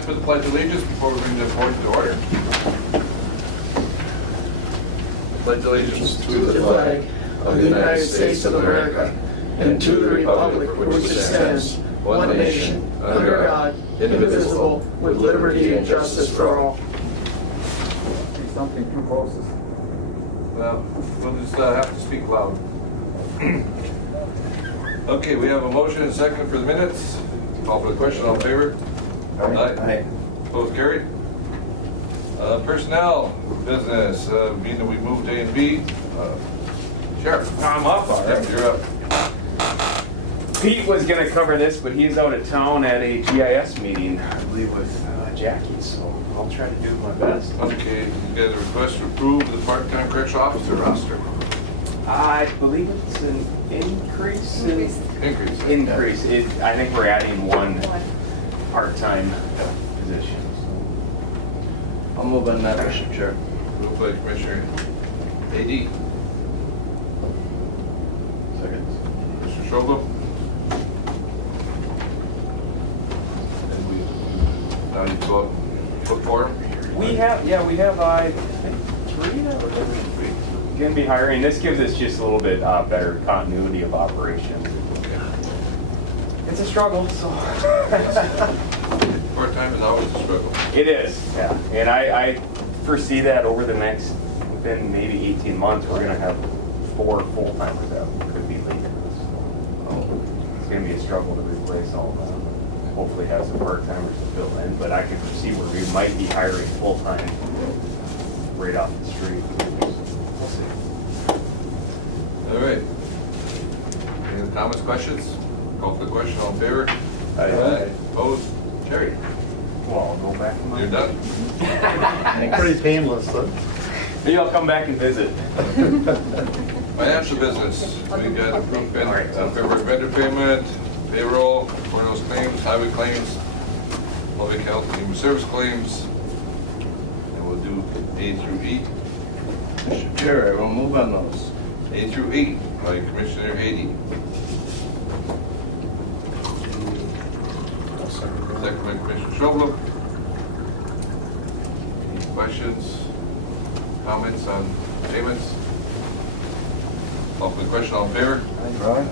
stand for the Pledge of Allegiance before we bring the board to order. Pledge allegiance to the flag of the United States of America and to the republic for which it stands, one nation, under God, indivisible, with liberty and justice for all. Something too close. Well, we'll just have to speak loud. Okay, we have a motion and second for the minutes. Call for the question. All in favor? Aye. Both carried. Personnel business, being that we moved A and B. Sheriff. I'm up, all right. You're up. Pete was going to cover this, but he's out of town at a GIS meeting, I believe, with Jackie, so I'll try to do my best. Okay, you got a request to approve the part-time correctional officer roster. I believe it's an increase. Increase. I think we're adding one part-time position. I'll move on that, Mr. Chair. Moved by Commissioner A.D. Second. Mr. Schobel. And we now need to go look for him. We have I think 3 that we're going to be hiring. This gives us just a little bit better continuity of operation. It's a struggle, so. Part-time is always a struggle. It is, yeah. And I foresee that over the next, within maybe 18 months, we're going to have 4 full-timers that could be leaving us. So it's going to be a struggle to replace all of them. Hopefully have some part-timers to fill in, but I can foresee where we might be hiring full-time right off the street. We'll see. All right. Any other comments, questions? Call for the question. All in favor? Aye. Opposed? Carried. Well, I'll go back to my... You're done? Pretty painless, though. Maybe I'll come back and visit. Financial business. We got approved February vendor payment, payroll, courthouse claims, highway claims, public health and human service claims. And we'll do A through E. Mr. Chair, I will move on those. A through E by Commissioner Ady. Second by Commissioner Schobel. Any questions, comments on payments? Call for the question. All in favor?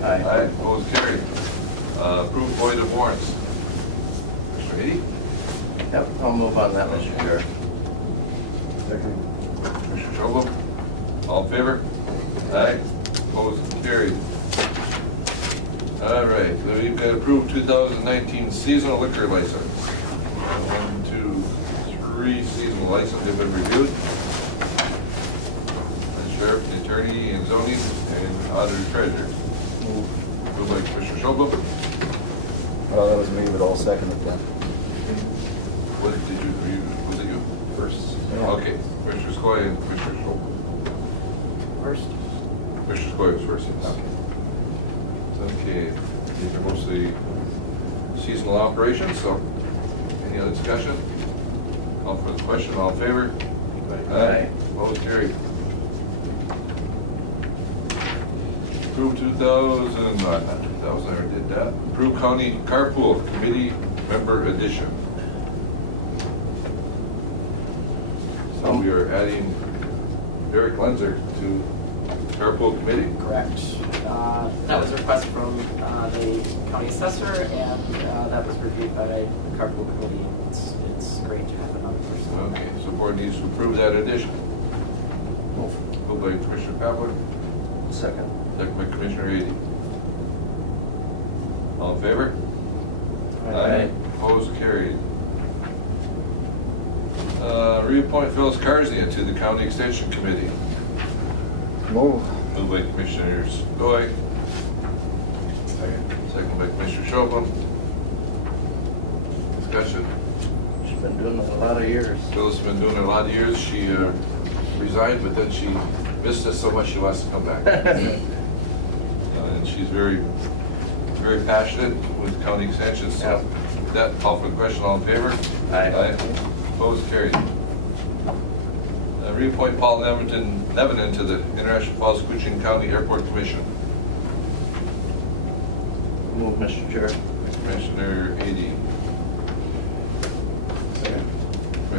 Aye. Opposed? Carried. Approved void of warrants. Commissioner Ady? Yep, I'll move on that, Mr. Chair. Second. Commissioner Schobel. All in favor? Aye. Opposed? Carried. All right, so we've got approved 2019 seasonal liquor license. 1, 2, 3 seasonal licenses have been reviewed. The sheriff, the attorney, and zoning, and auditor treasurer. Moved by Commissioner Schobel. Well, that was me, but I'll second it then. What did you review? Was it you first? Yeah. Okay, Commissioner Skoye and Commissioner Schobel. First. Commissioner Skoye was first, yes. Okay, these are mostly seasonal operations, so any other discussion? Call for the question. All in favor? Aye. Opposed? Carried. Approved 2000, not 2000, I already did that. Approved county carpool committee member addition. So we are adding Eric Lenzer to carpool committee. Correct. That was a request from the county assessor, and that was reviewed by the carpool committee. It's great to have another person. Okay, so board needs to approve that addition. Moved by Commissioner Pavlik, Second. second by Commissioner Ady. All in favor? Aye. Opposed? Carried. Reappoint Phyllis Karzia to the County Extension Committee. Move. Moved by Commissioners Skoye. Second by Commissioner Schobel. Discussion. She's been doing it a lot of years. Phyllis has been doing it a lot of years. She resigned, but then she missed us so much she wants to come back. And she's very, very passionate with county extensions. So with that, call for the question. All in favor? Aye. Opposed? Carried. Reappoint Paul Nevinen to the International Falls Cooching County Airport Commission. Move, Mr. Chair. Commissioner Ady.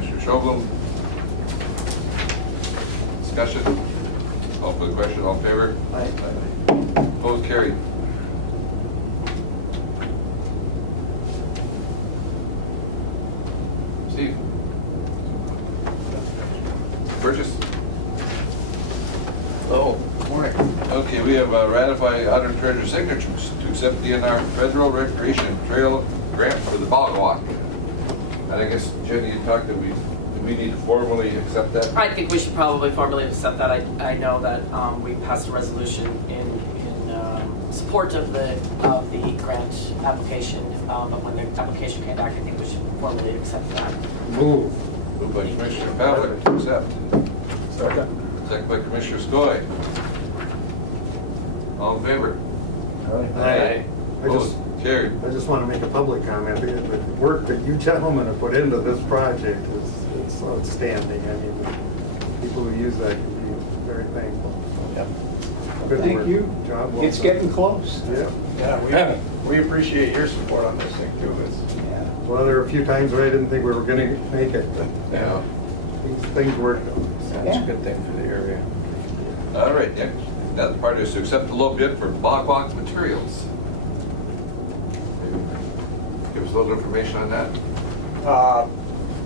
Commissioner Schobel. Discussion? Call for the question, all in favor? Aye. Opposed, carried. Steve? Purchase? Oh, morning. Okay, we have ratified auditor treasurer signatures to accept DNR Federal Recreation Trail Grant for the Bog Walk. And I guess, Jenny, you talked that do we need to formally accept that? I think we should probably formally accept that. I know that we passed a resolution in support of the grant application, but when the application came back, I think we should formally accept that. Moved by Commissioner Pavlik to accept. Second. Second by Commissioner Skoye. All in favor? Aye. Opposed? Carried. I just want to make a public comment. The work that you gentlemen have put into this project is outstanding. I mean, people who use that can be very thankful. Yep. Good Thank work. you. Job well It's done. getting close. Yeah. Yeah, we appreciate your support on this thing too. Well, there were a few times where I didn't think we were going to make it, but Yeah. these things worked out. That's a good thing for the area. All right, next, another part is to accept the low bid for Bog Walk materials. Maybe give us a little information on that.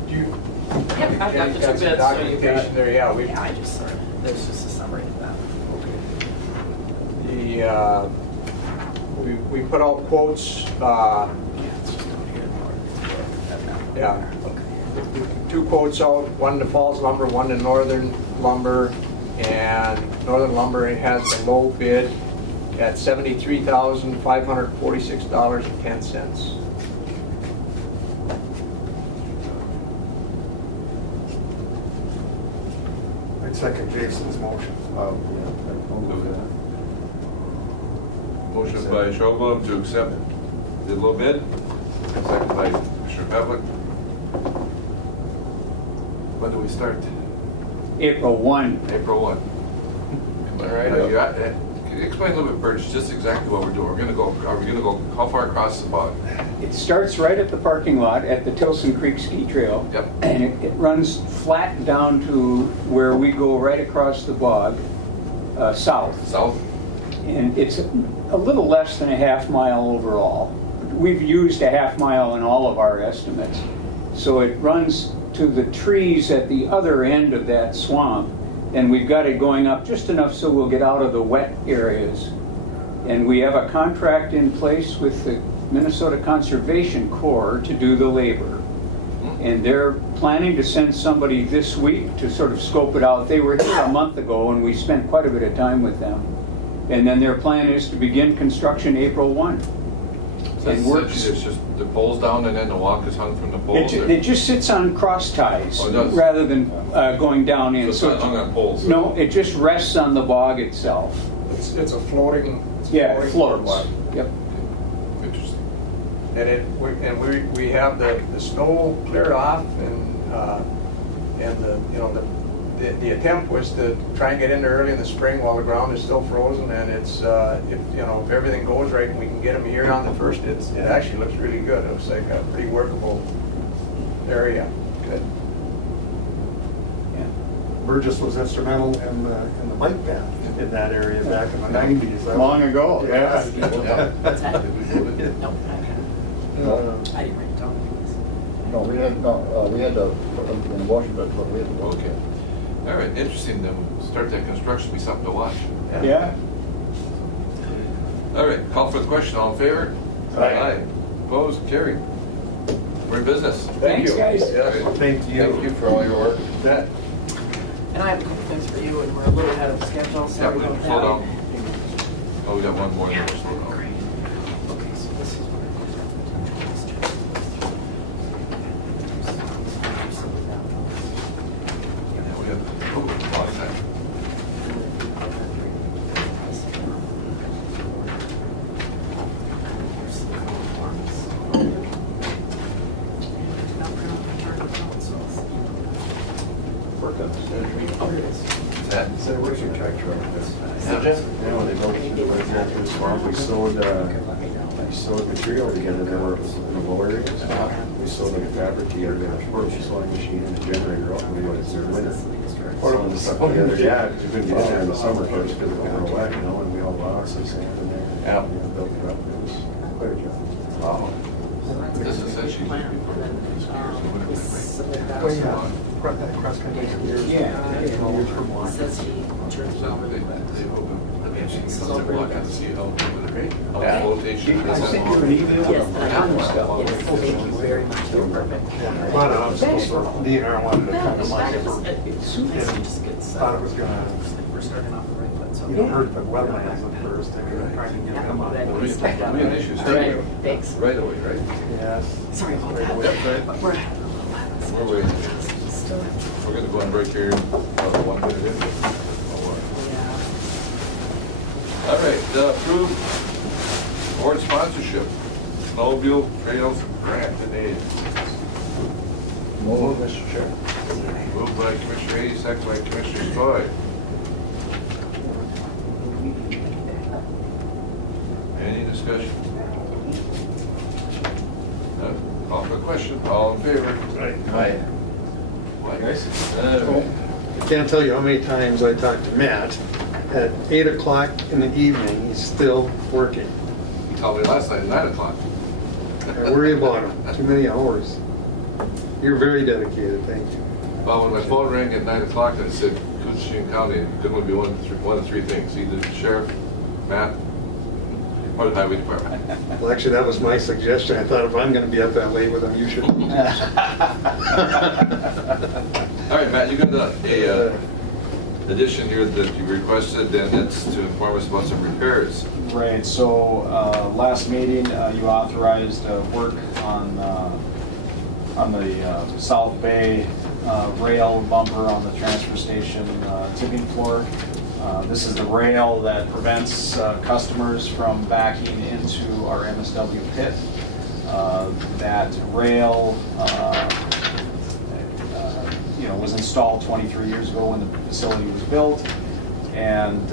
Do you? Yep, I've got the two Jenny's got some bids, so you've got- documentation there, yeah. Yeah, I just sort of, there's just a summary of that. We put out quotes, Yeah, it's just down here. yeah, Okay. two quotes out, one to Falls Lumber, one to Northern Lumber, and Northern Lumber has the low bid at $73,546.10. I'd second Jason's motion. Oh, yeah. Motion by Schobel to accept the low bid. Second by Commissioner Pavlik. When do we start? April 1. April 1. All right. Can you explain a little bit, Birch, just exactly what we're doing? Are we gonna go, how far across the bog? It starts right at the parking lot at the Tilson Creek Ski Trail. Yep. And it runs flat down to where we go right across the bog, south. South? And it's a little less than a half mile overall. We've used a half mile in all of our estimates. So it runs to the trees at the other end of that swamp, and we've got it going up just enough so we'll get out of the wet areas. And we have a contract in place with the Minnesota Conservation Corps to do the labor. And they're planning to send somebody this week to sort of scope it out. They were here a month ago, and we spent quite a bit of time with them. And then their plan is to begin construction April 1. So It works. It's just the poles down and then the walk is hung from the poles? It just sits on cross ties Oh, it does? rather than going down So in. it's not hung on poles? No, it just rests on the bog itself. It's a floating. Yeah, it floats. boardwalk. Yep. Interesting. And we have the snow cleared off, and the attempt was to try and get in there early in the spring while the ground is still frozen, and it's if everything goes right and we can get them here on the 1st, it actually looks really good. It looks like a pretty workable area. Good. Burgess was instrumental in the bike path in that area back in the 90s. Long ago, yeah. What's that? Did we move it? Nope, I didn't write it down. No, we had to put them in Washington, but we had to. Okay. All right, interesting, then start that construction, be something to watch. Yeah. All right, call for the question, all in favor? Aye. Opposed, carried. We're in business. Thanks, guys. Yes. Thank you. Thank you for all your work. That- And I have a couple things for you, and we're a little ahead of schedule, Yeah, sorry about that. slow down. Oh, we got one more. Yeah, Slow down. great. Okay, so this is what Yeah, we got, oh, a lot of time. Is that? Is that a working tractor on this? Yeah, when they built it right there through the swamp, we sewed material together that were in the lower areas. We sew like a fabricator, we have a portable sewing machine and a generator out when it's their winter. Portable So stuff sewing together, machine. yeah, because you couldn't get in there in the summer first because it was real wet, you know, and we all bought some sand in there. Yeah. Built it up, it was quite a job. Wow. This is essentially. Plan, and then, we submit that. Oh, yeah. Cross country skiers. Yeah. He says he turns So over. they open, look and see how Yeah. flotation. I sent you an email. Yes, I on have. stuff. Yes, thank you very much. You're perfect. A lot of obstacles for neither I wanted to kind of like it. As soon as he just gets. Thought it was gonna, We're starting off the right foot, so. you know, hurt the wetlands at first. I mean, trying to get them on Yeah. board. We had issues All right, too. thanks. Right away, right? Yes. Sorry about That's that. right. But we're. We're waiting. We're gonna go on break here, about 1 minute in. All right, approved board sponsorship, snowmobile trails grant and aid. Move, Mr. Chair. Moved by Commissioner Hayes, second by Commissioner Stoy. Any discussion? None? Call for the question, all in favor? Aye. Mike? Guys? Uh, I can't tell you how many times I talked to Matt. At 8 o'clock in the evening, he's still working. You told me last night at 9 o'clock. I worry about him, too many hours. You're very dedicated, thank you. Well, when my phone rang at 9 o'clock, I said, Coochin County, it could only be one of three things, either the sheriff, Matt, or the highway department. Well, actually, that was my suggestion. I thought if I'm gonna be up that late with him, you should. All right, Matt, you got a addition here that you requested, and it's to inform us about some repairs. Right, so last meeting, you authorized work on the South Bay rail bumper on the transfer station tipping floor. This is the rail that prevents customers from backing into our MSW pit. That rail was installed 23 years ago when the facility was built, and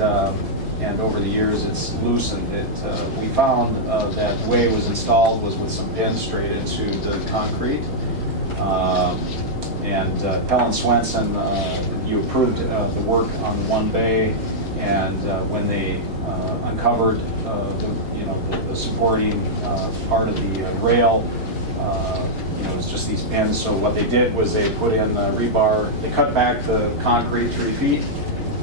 over the years it's loosened. We found that the way it was installed was with some pins straight into the concrete. Pell & Swenson, you approved the work on one bay, and when they uncovered the supporting part of the rail, it was just these pins. So what they did was they put in rebar. They cut back the concrete 3 feet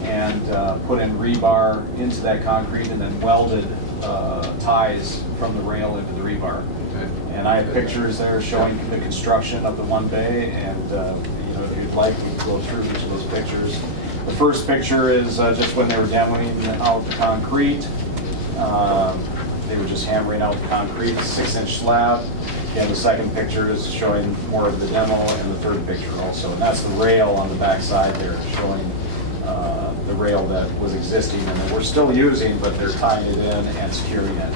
and put in rebar into that concrete, and then welded ties from the rail into the rebar. Okay. And I have pictures there showing the construction of the one bay, and if you'd like, we can go through each of those pictures. The first picture is just when they were demoing out the concrete. They were just hammering out the concrete, 6-inch slab. And the second picture is showing more of the demo, and the third picture also. And that's the rail on the back side there, showing the rail that was existing and that we're still using, but they're tying it in and securing it.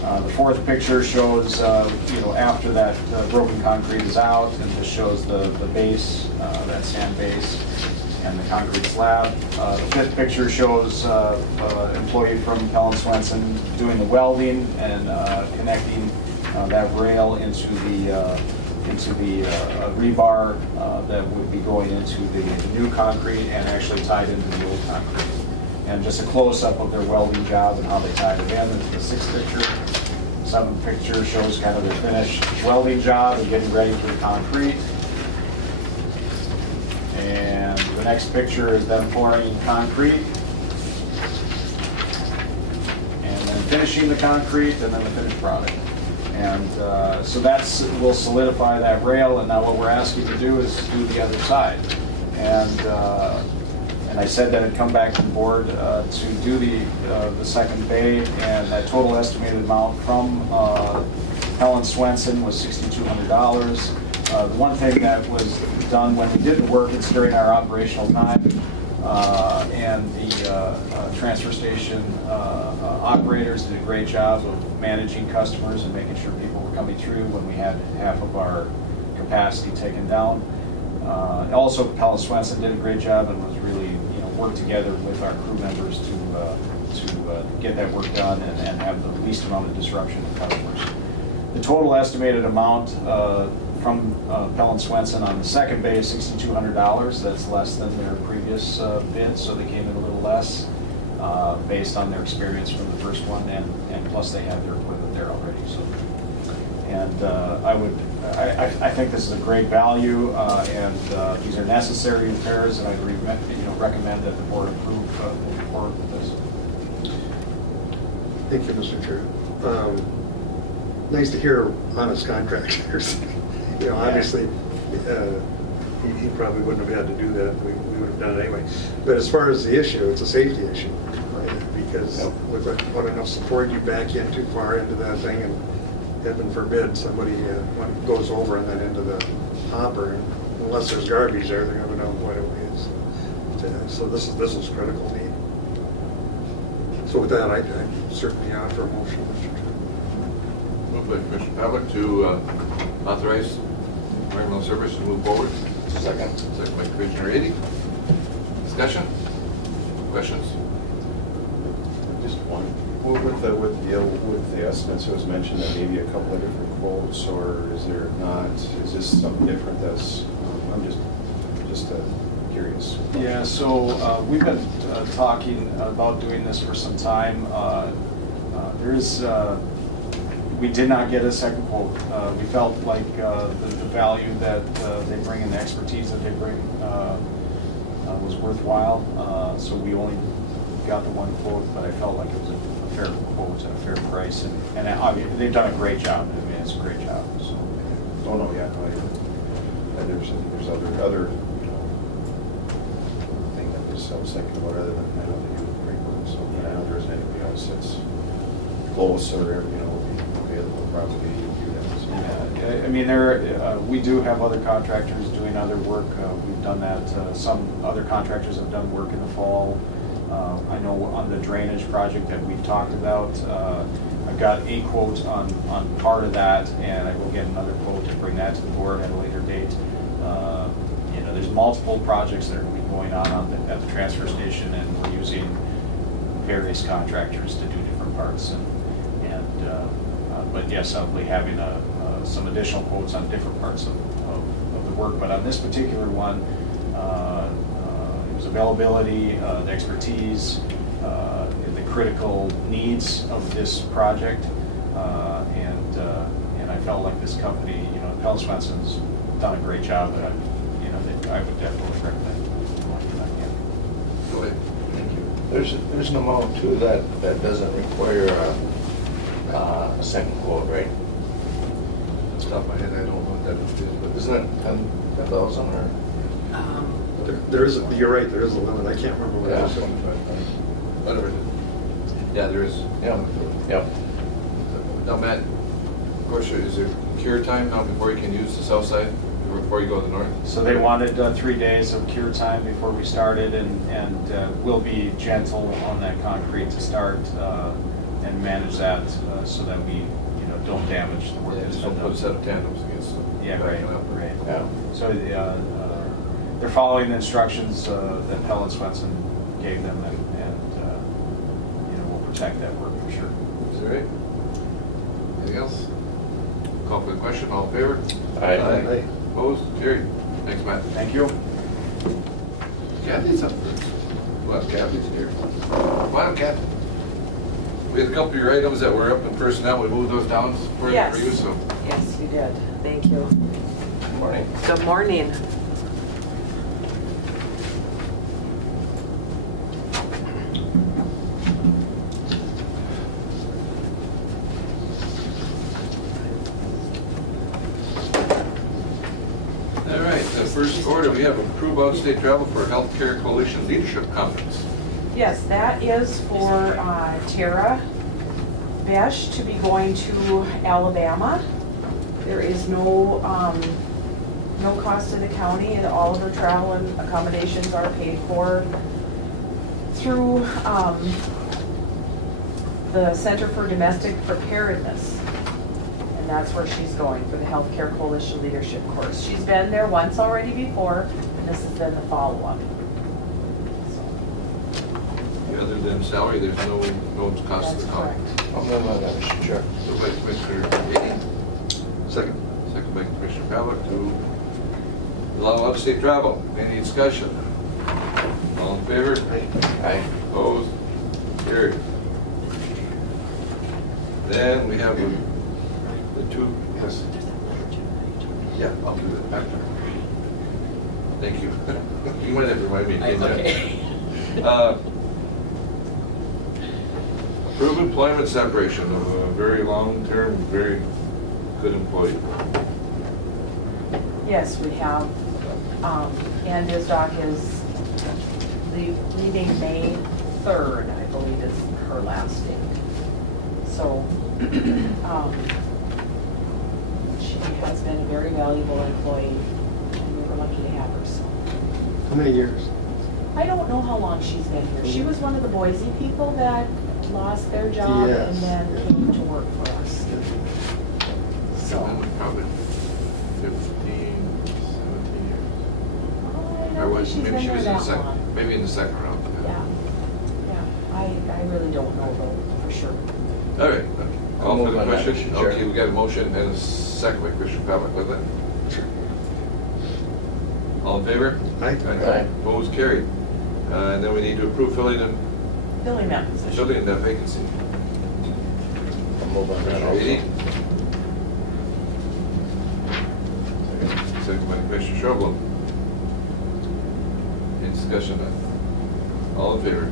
The fourth picture shows, after that broken concrete is out, and this shows the base, that sand base, and the concrete slab. The fifth picture shows an employee from Pell & Swenson doing the welding and connecting that rail into the rebar that would be going into the new concrete and actually tied into the old concrete. And just a close-up of their welding job and how they tied it in. Into the sixth picture. Seventh picture shows kind of their finished welding job and getting ready for the concrete. And the next picture is them pouring concrete, and then finishing the concrete, and then the finished product. And so will solidify that rail, and now what we're asking to do is do the other side. And I said that I'd come back to the board to do the second bay, and that total estimated amount from Pell & Swenson was $6,200. The one thing that was done when we did the work, it's during our operational time, and the transfer station operators did a great job of managing customers and making sure people were coming through when we had half of our capacity taken down. Also, Pell & Swenson did a great job and was really, worked together with our crew members to get that work done and have the least amount of disruption to customers. The total estimated amount from from Pell and Swenson on the second bay is $6,200. That's less than their previous bid, so they came in a little less based on their experience from the first one, and plus they have their equipment there already. So, and I think this is a great value, and these are necessary repairs, and I recommend that the board approve moving forward with this. Thank you, Mr. Chair. Nice to hear honest contractors. Obviously, he probably wouldn't have had to do that. We would have done it anyway. But as far as the issue, it's a safety issue, right? Because with what enough support you back in too far into that thing, and heaven forbid somebody goes over on that end of the hopper, and unless there's garbage there, they're going to know what it is. So this is critical need. So with that, I certainly offer a motion, Mr. Chair. Moved by Commissioner Pavlik to authorize environmental service to move forward. Second. Second by Commissioner Ady. Discussion? Questions? Just one. With the estimates, it was mentioned that maybe a couple of different quotes, or is there not? Is this something different? That's I'm just curious. Yeah, so we've been talking about doing this for some time. We did not get a second quote. We felt like the value that they bring and the expertise that they bring was worthwhile. So we only got the one quote, but I felt like it was a fair quote and a fair price. And obviously, they've done a great job. I mean, it's a great job. So. Oh no, yeah, no, there's other thing that I was thinking about other than I know they do great work. So I know there isn't anybody else that's close or available probably. Yeah, I mean, we do have other contractors doing other work. We've done that. Some other contractors have done work in the fall. I know on the drainage project that we've talked about, I've got a quote on part of that, and I will get another quote to bring that to the board at a later date. There's multiple projects that are going to be going on at the transfer station, and we're using various contractors to do different parts. But yes, I'll be having some additional quotes on different parts of the work. But on this particular one, it was availability, the expertise, the critical needs of this project, and I felt like this company, Pell and Swenson's done a great job, and I would definitely recommend going back in. Go ahead. Thank you. There's an amount too that doesn't require a second quote, right? Off the top of my head, I don't know what that is, but Isn't it 10,000 or? There is, you're right, there is a limit. I can't remember what it is. whatever it is. Yeah, there is. Yeah. Yep. Now, Matt, of course, is there cure time now before you can use the south side, before you go to the north? So they wanted 3 days of cure time before we started, and we'll be gentle on that concrete to start and manage that so that we don't damage the work Yeah, that's just been don't put a done. set of tandems against them. Yeah, right. Yeah. So they're following the instructions that Pell and Swenson gave them, and we'll protect that work for sure. Is that right? Anything else? Call for the question, all in favor? Aye. Opposed? Carried. Thanks, Matt. Thank you. Kathy's up first. Well, Kathy's here. Why don't Kathy? We had a couple of your items that were up in personnel, we moved those down for Yes. you, so. Yes, you did. Thank you. Good morning. Good morning. All right, the first order, we have approved out-of-state travel for Healthcare Coalition Leadership Conference. Yes, that is for Tara Besh to be going to Alabama. There is no cost to the county, and all of her travel and accommodations are paid for through the Center for Domestic Preparedness. And that's where she's going for the Healthcare Coalition Leadership course. She's been there once already before, and this has been the follow-up. Other than salary, there's no cost to That's the county. correct. I'll move on that, Mr. Chair. So by Commissioner Ady, Second. second by Commissioner Pavlik to allow out-of-state travel. Any discussion? All in favor? Aye. Opposed? Carried. Then we have the two, yes. Yeah, I'll do that after. Thank you. You might have to remind me again. Okay. Approve employment separation of a very long-term, very good employee. Yes, we have, Ann Bisdock is leaving May 3rd, I believe is her last date. So, she has been a very valuable employee, and we were lucky to have her, so. How many years? I don't know how long she's been here. She was one of the Boise people that lost their job Yes. and then came to work for us. So, Probably 15, 17 years. I don't think she's Maybe been she there was in the that second, long. maybe in the second round. Yeah, yeah. I really don't know though, for sure. All right. All for move the on that, question? Mr. Chair. Okay, we got a motion and a second by Commissioner Pavlik, wasn't it? All in favor? Aye. Aye. Opposed, carried. And then we need to approve filling Filling that position. filling that vacancy. I'll move on that also. 80. Second by Commissioner Shrubble. Any discussion on that? All in favor?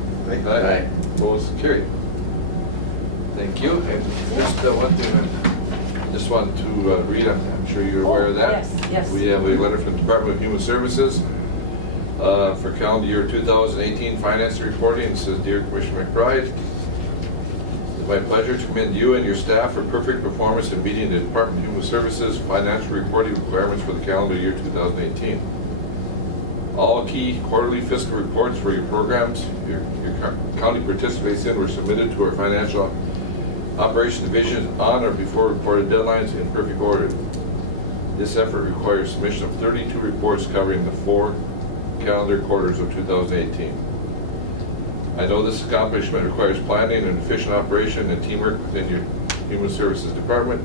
Aye. Opposed, carried. Thank you. And just one thing I just want to read, I'm sure you're aware of that. Yes, yes. We have a letter from the Department of Human Services for calendar year 2018 finance reporting. It says, Dear Commissioner McBride, it's my pleasure to commend you and your staff for perfect performance in meeting the Department of Human Services financial reporting requirements for the calendar year 2018. All key quarterly fiscal reports for your programs your county participates in were submitted to our financial operation division on or before reported deadlines in perfect order. This effort requires submission of 32 reports covering the 4 calendar quarters of 2018. I know this accomplishment requires planning and efficient operation and teamwork within your Human Services Department.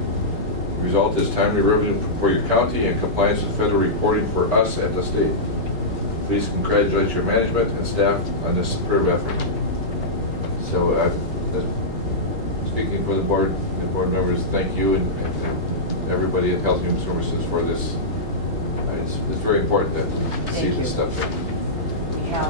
The result is timely revenue for your county and compliance with federal reporting for us and the state. Please congratulate your management and staff on this superb effort. So, speaking for the board and board members, thank you and everybody at Health and Human Services for this. It's very important to see Thank this you. stuff. Yeah.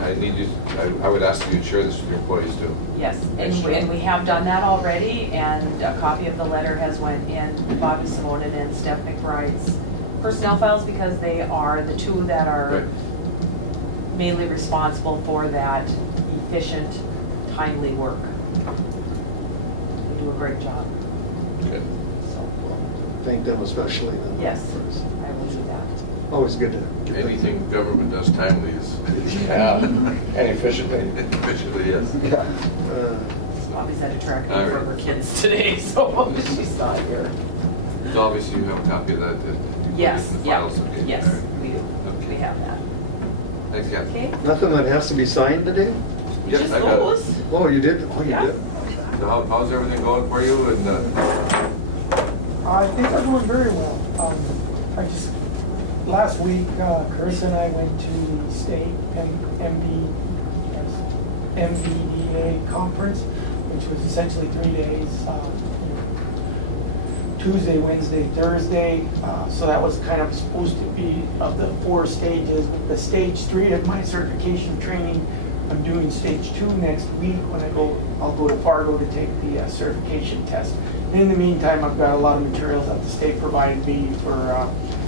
I would ask you to share this with your employees too. Yes, Thanks, and we have done that already, and a copy of the letter has went in Bobby Simonin and Steph McBride's personnel files because they are the two that are Right. mainly responsible for that efficient, timely work. They do a great job, Good. so, Thank them especially. then. yes, I will do that. Always good to get that. Anything government does timely is. Yeah, and efficiently. Efficiently, yes. Bobby's at a track meet All for right. her kids today, so she's not here. So obviously you have a copy of that. You put it Yes, in the yeah, files, okay. yes, All right. we do. Okay. We have that. Thanks, Kathy. Okay? Nothing that has to be signed today? Yes, Just I got it. those. Oh, you did? Oh, you Yeah. did? So how's everything going for you? And I think they're going very well. Last week, Chris and I went to the state MVDA conference, which was essentially 3 days, Tuesday, Wednesday, Thursday. So that was kind of supposed to be of the 4 stages. The stage 3 of my certification training, I'm doing stage 2 next week when I'll go to Fargo to take the certification test. In the meantime, I've got a lot of materials that the state provided me for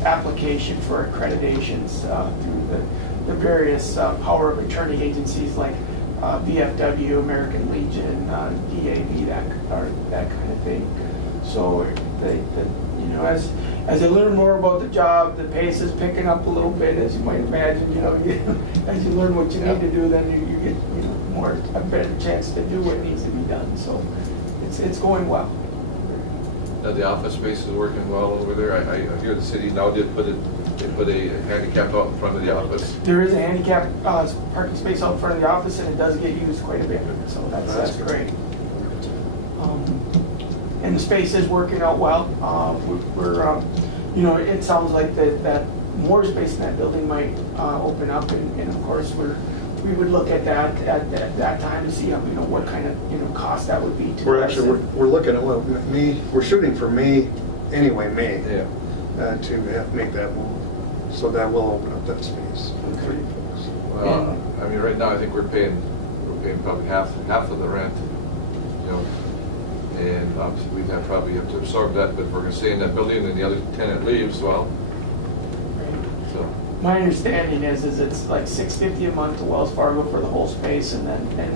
application for accreditations through the various power of attorney agencies like VFW, American Legion, DAV, that kind of thing. So, as I learn more about the job, the pace is picking up a little bit, as you might imagine. As you learn what you need to do, then you get a better chance to do what needs to be done. So, it's going well. the office space is working well over there. I hear the city now they put a handicap out in front of the office. There is a handicap parking space out in front of the office, and it does get used quite a bit, so that's great. And the space is working out well. you know, it sounds like that more space in that building might open up, and of course, we would look at that at that time to see, you know, what kind of, you know, cost that would be to We're us. actually, we're looking at, well, May, we're shooting for May, anyway, May, Yeah. to make that move. So that will open up that space for you folks. Well, I mean, right now, I think we're paying probably half of the rent, you know, and obviously we'd probably have to absorb that, but if we're gonna stay in that building and the other tenant leaves, well, so. My understanding is it's like $650 a month to Wells Fargo for the whole space, and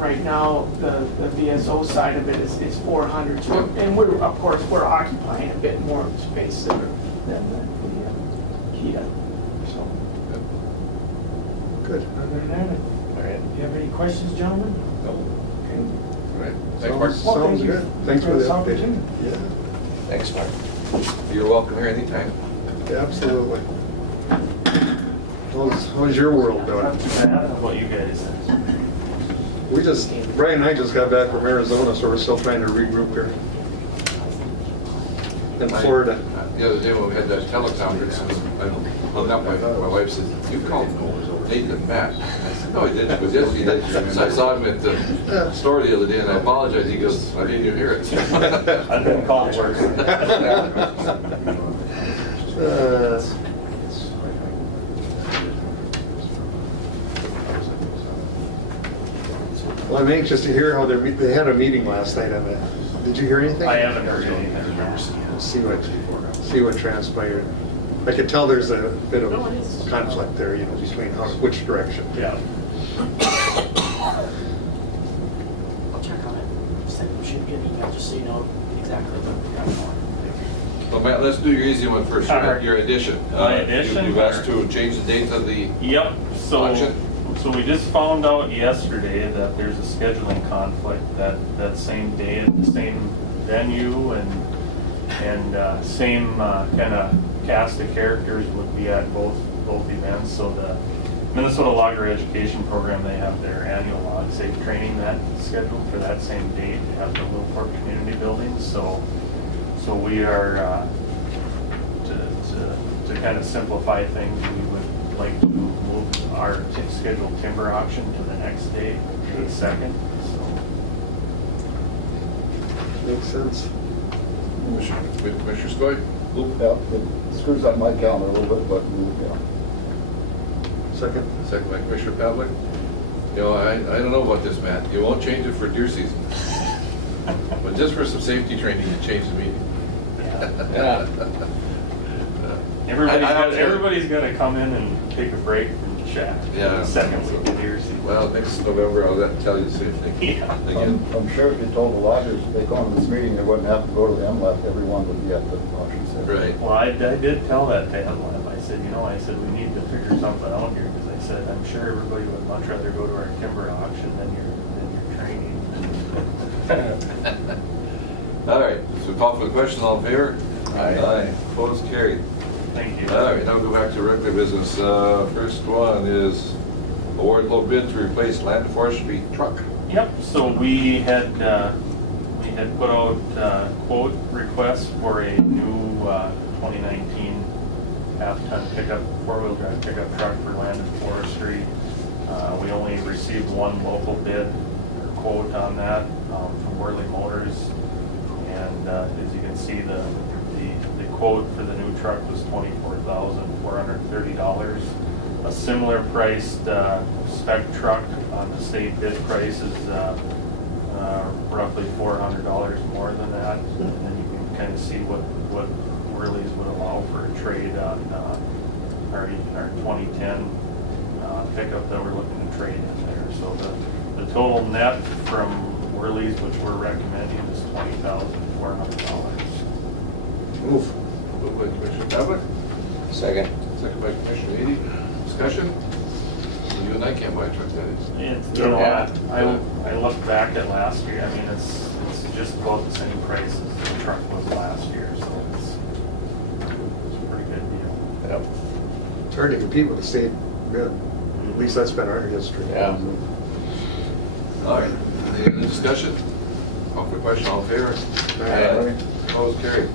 right now, the VSO side of it is $400. So, and we're, of course, we're occupying a bit more space than the Kita. So, Good. other than that, All right. do you have any questions, gentlemen? No. Okay. All right. Thanks, Mark. Well, Sounds thank you good. Thanks for for the this update. opportunity. Yeah, Thanks, Mark. You're welcome here anytime. absolutely. How's your world doing? I don't know about you guys. Brian and I just got back from Arizona, so we're still trying to regroup here. In Florida. The other day when we had that teleconference, I hung up, my wife said, "You called Nathan Matt." I said, "No, I didn't." It was yesterday. So I saw him at the store the other day, and I apologized. He goes, "I didn't even hear it." I've been called worse. Well, I'm anxious to hear how they had a meeting last night on that. Did you hear anything? I haven't heard anything. See what transpired. I could tell there's a bit of conflict there, you know, between which direction. Yeah. I'll check on it. Shoot me an email just so you know exactly what we got going. Well, Matt, let's do your easy one first, your addition. My addition, You've asked to change the date of the Yep, auction. so we just found out yesterday that there's a scheduling conflict that same day at the same venue and same kind of cast of characters would be at both events. So the Minnesota Logger Education Program, they have their annual log safe training that scheduled for that same date at the Willport Community Building. So we are, to kind of simplify things, we would like to move our scheduled timber auction to the next day, the 2nd. Makes sense. Commissioner Skoye? Yeah, it screws up my calendar a little bit, but, yeah. Second by Commissioner Pavlik. You know, I don't know about this, Matt. You won't change it for deer season. But just for some safety training, you change the meeting. Yeah. Everybody's gonna come in and take a break from the shack. Yeah. Second week of deer season. Well, next November, I'll tell you the same thing. Yeah. Again. I'm sure if you told the loggers they come to this meeting, they wouldn't have to go to the MLF, everyone would be at the auction center. Right. Well, I did tell that to MLF. I said, we need to figure something out here, because I said, I'm sure everybody would much rather go to our timber auction than your training. All right, so call for the question, all in favor? Aye. Opposed, carried. Thank you. All right, now go back to regular business. First one is award low bid to replace land forestry truck. Yep, so we had put out quote requests for a new 2019 half-ton pickup, four-wheel drive pickup truck for land and forestry. We only received one local bid or quote on that from Worley Motors. And as you can see, the quote for the new truck was $24,430. A similar priced spec truck on the state bid price is roughly $400 more than that. And then you can kind of see what Worley's would allow for a trade on our 2010 pickup that we're looking to trade in there. So the total net from Worley's, which we're recommending, is $20,400. Moved by Commissioner Pavlik. Second by Commissioner Edy. Discussion? You and I can't buy a truck, that is. I looked back at last year. I mean, it's just about the same price as the truck was last year, so it's a pretty good deal. Yep. It's hard to compete with the state bid. At least that's been our history. Yeah. All right, any other discussion? Call for the question, all in favor? Aye. Opposed, carried.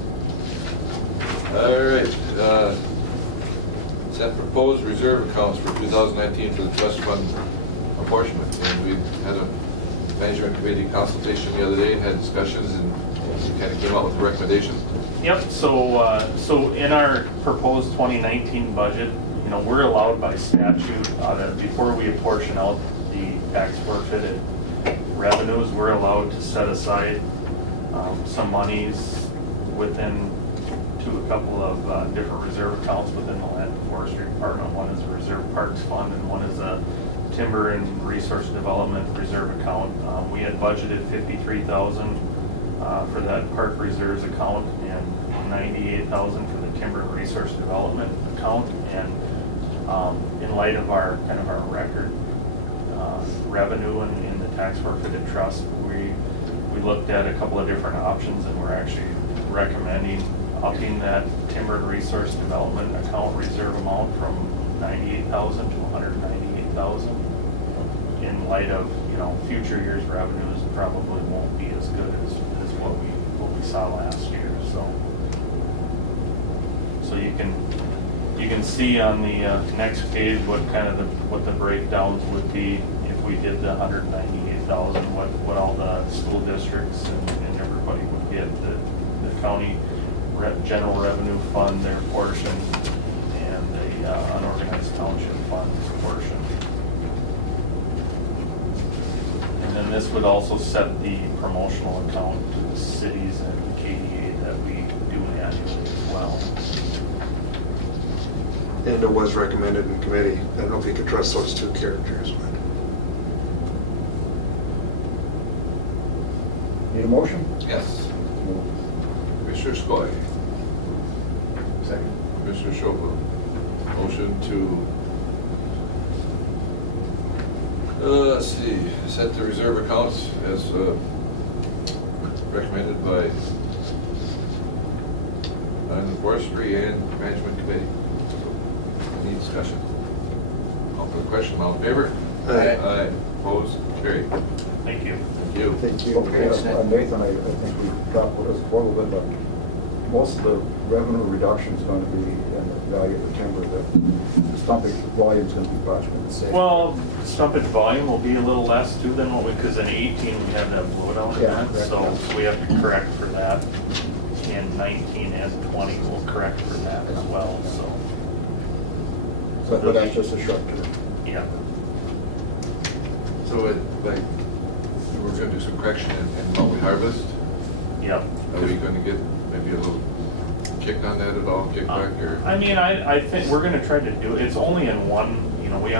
All right, set proposed reserve accounts for 2019 for the trust fund apportionment. And we had a management committee consultation the other day and had discussions and we kind of came out with a recommendation. Yep, so in our proposed 2019 budget, you know, we're allowed by statute, before we apportion out the tax forfeited revenues, we're allowed to set aside some monies within to a couple of different reserve accounts within the Land and Forestry Department. One is a Reserve Parks Fund and one is a Timber and Resource Development Reserve account. We had budgeted $53,000 for that Park Reserves account and $98,000 for the Timber and Resource Development account. And in light of our kind of our record revenue in the tax forfeited trust, we looked at a couple of different options and we're actually recommending upping that Timber and Resource Development account reserve amount from $98,000 to $198,000. In light of, you know, future years' revenues probably won't be as good as what we saw last year. So you can see on the next page what the breakdowns would be if we did the $198,000. What all the school districts and everybody would get. The county general revenue fund, their portion, and the unorganized township fund's portion. And then this would also set the promotional account to the cities and KDA that we do annually as well. And it was recommended in committee. I don't know if you could trust those two characters, but. Need a motion? Yes. Commissioner Skoye. Second. Commissioner Schofel. Motion to, let's see, set the reserve accounts as recommended by the Forestry and Management Committee. Any discussion? Call for the question. All in favor? Aye. Aye. Opposed? Carried. Thank you. Thank you. Thank you. Nathan, I think we talked about this before a little bit, but most of the revenue reduction is going to be in the value of the timber. The stumpage volume is going to be approximately the same. Well, stumpage volume will be a little less too than what because in 18 we had that blowdown Yeah, event, correct, so yeah. we have to correct for that. In 19 and 20 we'll correct for that as well. But that's just a short term. Yeah. So we're going to do some correction in what we harvest. Yep. Are we going to get maybe a little kick on that at all, kickback or? I mean, I think we're going to try to do it. It's only in one. You know, we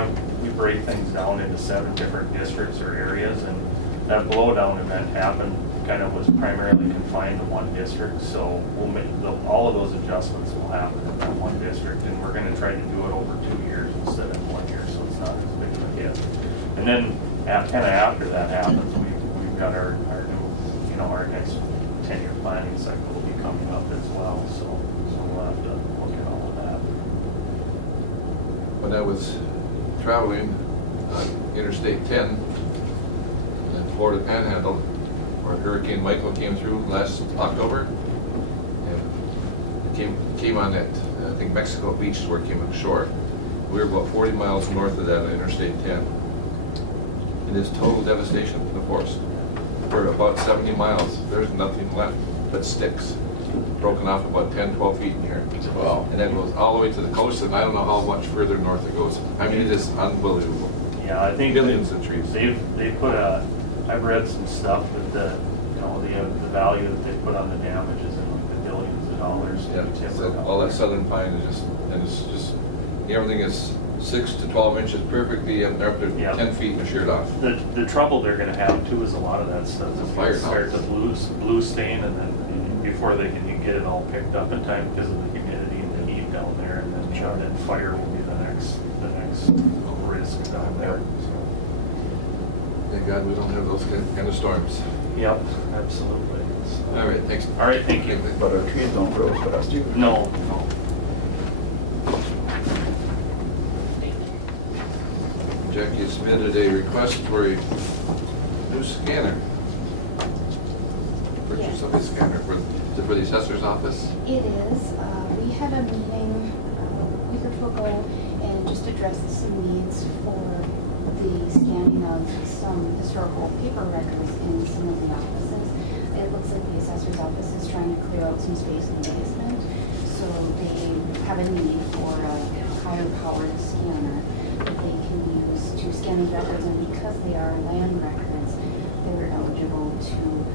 break things down into 7 different districts or areas, and that blowdown event happened. Kind of was primarily confined to one district, so we'll make all of those adjustments will happen in that one district, and we're going to try to do it over 2 years instead of 1 year, so it's not as big of a hit. And then kind of after that happens, we've got our new, you know, our next 10-year planning cycle will be coming up as well, so we'll have to look at all of that. When I was traveling on Interstate 10 in Florida Panhandle, where Hurricane Michael came through last October, and it came on that, I think Mexico Beach is where it came ashore. We were about 40 miles north of that on Interstate 10. It is total devastation in the forest. For about 70 miles, there's nothing left but sticks, broken off about 10, 12 feet in here. Wow. And then goes all the way to the coast, and I don't know how much further north it goes. I mean, it is unbelievable. Yeah, I think Billions of trees. They put I've read some stuff that the value that they put on the damage is in like the billions of dollars. Yeah, so all that southern pine is just everything is 6 to 12 inches perfectly, and they're up to 10 feet and sheared off. The trouble they're going to have too is a lot of that stuff is going to start to blue stain, and then before they can get it all picked up in time because of the humidity and the heat down there, and then fire will be the next risk down there. Thank God we don't have those kind of storms. Yep, absolutely. All right, thanks. All right, thank you. But our trees don't grow as fast either. No. Jackie submitted a request for a new scanner for purchase of a scanner for the assessor's office? It is. We had a meeting a week or two ago and just addressed some needs for the scanning of some historical paper records in some of the offices. It looks like the assessor's office is trying to clear out some space in the basement, so they have a need for a higher powered scanner that they can use to scan these records, and because they are land records, they're eligible to,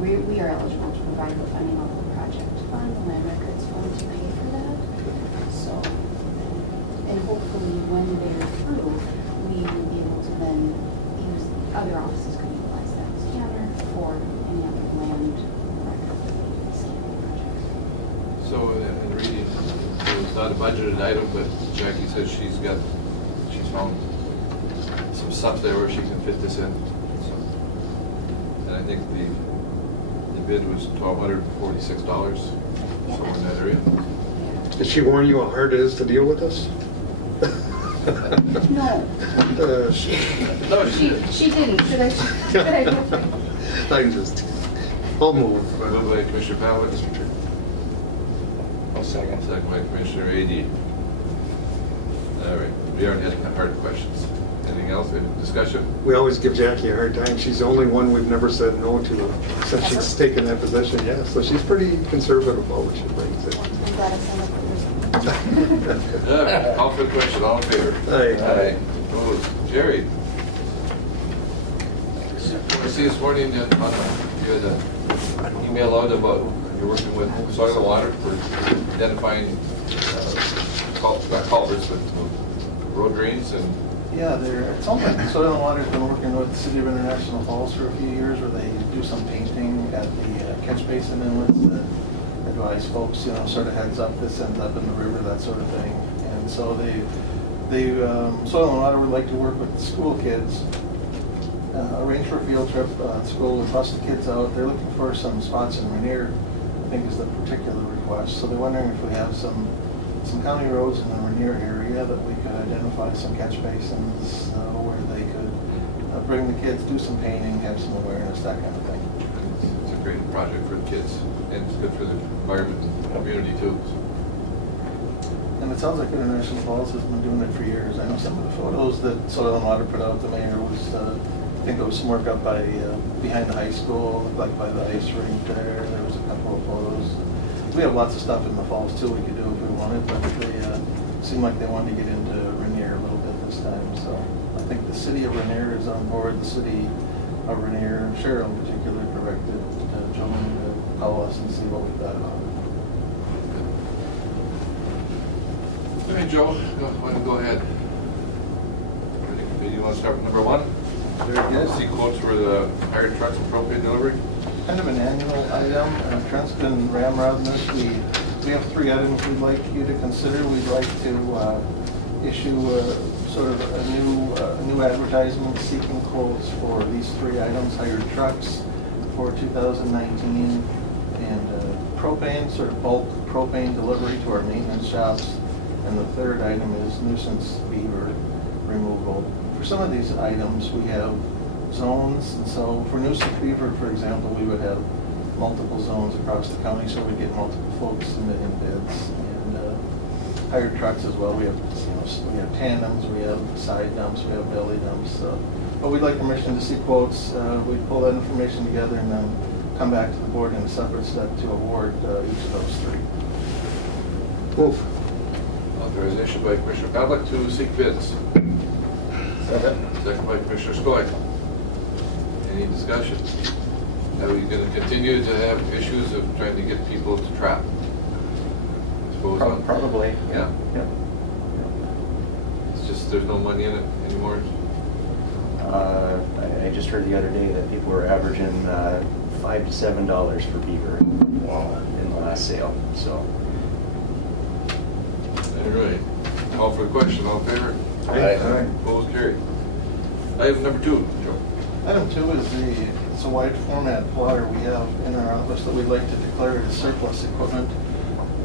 we are eligible to provide the funding of the project fund, the land records fund, to pay for that. So, and hopefully when they're through, we will be able to then use, other offices could utilize that scanner for any other land record scanning projects. So in reading, it was not a budgeted item, but Jackie says she's found some stuff there where she can fit this in. So, and I think the bid was $1,246, somewhere in that area. Did she warn you how hard it is to deal with us? No. She didn't. Should I? I'm just, I'll move. Moved by Commissioner Pavlik. I'll second. Second by Commissioner Adi. All right, we aren't getting hard questions. Anything else, any discussion? We always give Jackie a hard time. She's the only one we've never said no to since she's taken that position, yeah. So she's pretty conservative about what she brings in. I'm glad I signed up for this. Yeah, call for the question, all in favor? Aye. Opposed? Jerry? I see this morning that you had an email out about you're working with Soil and Water for identifying culverts with road drains and... Yeah, it sounds like Soil and Water's been working with the City of International Falls for a few years where they do some painting at the catch basin inlets that advise folks, sort of heads up, this ends up in the river, that sort of thing. And so Soil and Water would like to work with the school kids, arrange for a field trip. School would bus the kids out. They're looking for some spots in Rainier, I think is the particular request. So they're wondering if we have some county roads in the Rainier area that we could identify some catch basins where they could bring the kids, do some painting, have some awareness, that kind of thing. It's a great project for the kids, and it's good for the environment and community too. And it sounds like International Falls has been doing it for years. I know some of the photos that Soil and Water put out, the mayor was, I think it was some work up by, behind the high school, like by the ice rink there. There was a couple of photos. We have lots of stuff in the falls too we could do if we wanted, but they seemed like they wanted to get into Rainier a little bit this time. So I think the city of Rainier is on board. The city of Rainier, Cheryl in particular, directed Joan to call us and see what we've got on. All right, Joe, go ahead. You want to start with number one? Very good. See quotes for the hired trucks and propane delivery? Kind of an annual item. Trent's been ramrodding this. We have 3 items we'd like you to consider. We'd like to issue sort of a new advertisement seeking quotes for these 3 items: hired trucks for 2019, and propane, sort of bulk propane delivery to our maintenance shops. And the 3rd item is nuisance beaver removal. For some of these items, we have zones, and so for nuisance beaver, for example, we would have multiple zones across the county, so we get multiple folks submitting bids. And hired trucks as well. We have tandems, we have side dumps, we have belly dumps. But we'd like permission to see quotes. We pull that information together and then come back to the board in a separate step to award each of those 3. Move. Authorization by Commissioner Pavlik to seek bids. Second by Commissioner Skoye. Any discussion? Are we going to continue to have issues of trying to get people to trap? I suppose Probably, yeah. Yeah. It's just there's no money in it anymore. I just heard the other day that people were averaging $5 to $7 for beaver in the last sale. So. All right. Call for the question. All in favor? Aye. Opposed? Carried. Item number 2, Joe. Item 2 is it's a wide format plotter we have in our office that we'd like to declare as surplus equipment.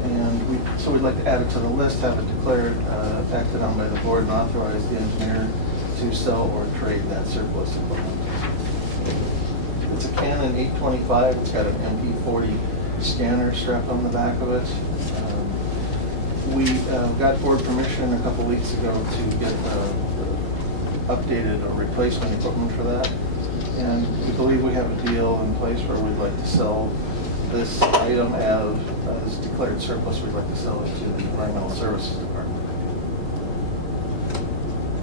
And so we'd like to add it to the list, have it declared, acted on by the board, and authorize the engineer to sell or trade that surplus equipment. It's a can Canon 825, it's got an MP40 scanner strapped on the back of it. We got board permission a couple weeks ago to get updated or replacement equipment for that. And we believe we have a deal in place where we'd like to sell this item as declared surplus. We'd like to sell it to the Environmental Services Department.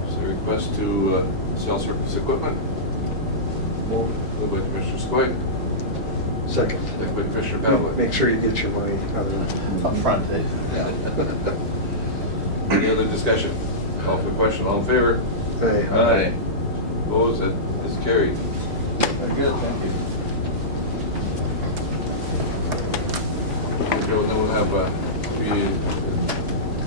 Is there a request to sell surplus equipment? Moved by Commissioner Skoye, Second. second by Commissioner Pavlik. Make sure you get your money out of that. Up front, Any other discussion? Call for the question, all in favor? Aye. Aye. Opposed, that is carried. Very good, thank you. Okay, well, then we'll have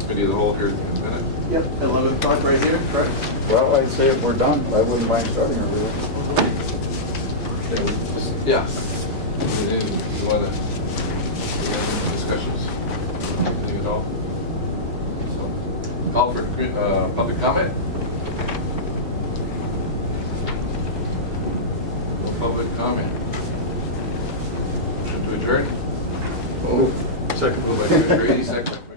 committee of the whole here in a minute. Yep, 11 o'clock right here, correct? Well, I'd say if we're done, I wouldn't mind starting earlier. Yeah. You want to, discussions? Anything at all? So, call for public comment? No public comment. Motion to adjourn? Oh, second. Moved by Commissioner Edy, second by